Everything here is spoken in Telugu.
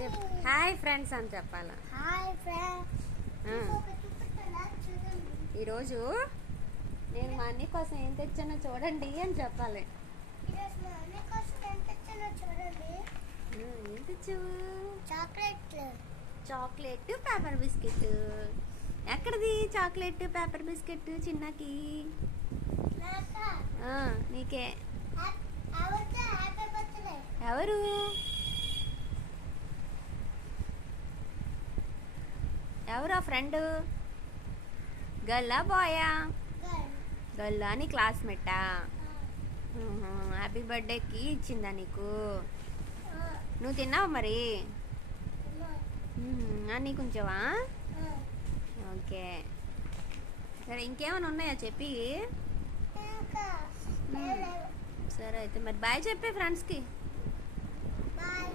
హాయ్ ఫ్రెండ్స్ అని చెప్పాలా. Hi friends. ఈరోజు నేను మా అన్ని కోసం ఏం తెచ్చానో చూడండి అని చెప్పాలి. ఏం తెచ్చావు? Chocolate paper biscuit. ఎక్కడిది చాక్లెట్ పేపర్ బిస్కెట్? చిన్నకి నీకే. ఎవరు? ఎవరా ఫ్రెండ్? గర్లా బాయా? గర్లా నీ క్లాస్మేటా? హ్యాపీ బర్త్డేకి ఇచ్చిందా నీకు? నువ్వు తిన్నావు మరి? అన్నీ కొంచెమా? ఓకే సరే, ఇంకేమైనా ఉన్నాయా చెప్పి? సరే అయితే మరి బాయ్ చెప్పే ఫ్రెండ్స్కి. బాయ్.